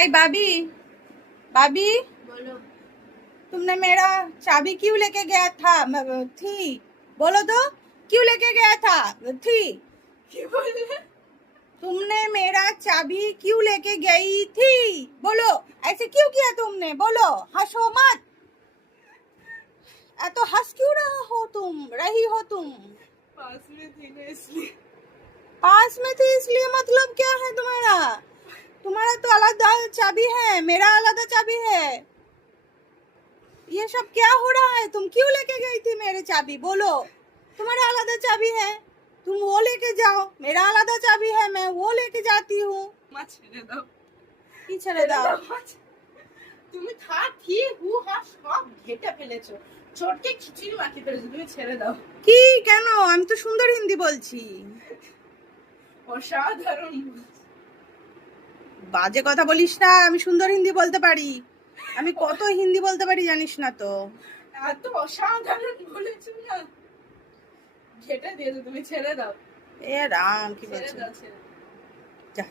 हाय भाभी। भाभी, बोलो। तुमने मेरा चाबी क्यों लेके गया था? थी, बोलो तो, क्यों लेके गया था? थी, क्या बोले? तुमने मेरा चाबी क्यों लेके गई थी? बोलो, ऐसे क्यों किया तुमने? बोलो, हंसो मत। तो हंस क्यों रही हो तुम? पास में थी ना इसलिए। पास में थी इसलिए मतलब क्या है तुम्हारा? तुम्हारा तो अलग चाबी है, मेरा अलग चाबी है। ये सब क्या हो रहा है? तुम क्यों लेके गई थी मेरे चाबी? बोलो, तुम्हारा अलग चाबी है, तुम वो लेके जाओ। मेरा अलग चाबी है, मैं वो लेके जाती हूँ। মা ছেড়ে দাও। কি ছেড়ে দাও? তুমি থি হু হা সব ঘেটে ফেলেছো। চটকে খিচুড়ি মাখিয়ে ফেলেছো, তুমি ছেড়ে দাও। কি কেন? আমি তো সুন্দর হিন্দি বলছি। অসাধারণ। বাজে কথা বলিস না, আমি সুন্দর হিন্দি বলতে পারি। আমি কত হিন্দি বলতে পারি জানিস না তো। এত অসাধারণ বলেছো না, ঘেটে দিয়েছো, তুমি ছেড়ে দাও। এ রাম, কি ছেড়ে বলছো? দাও, ছেড়ে দাও। যা।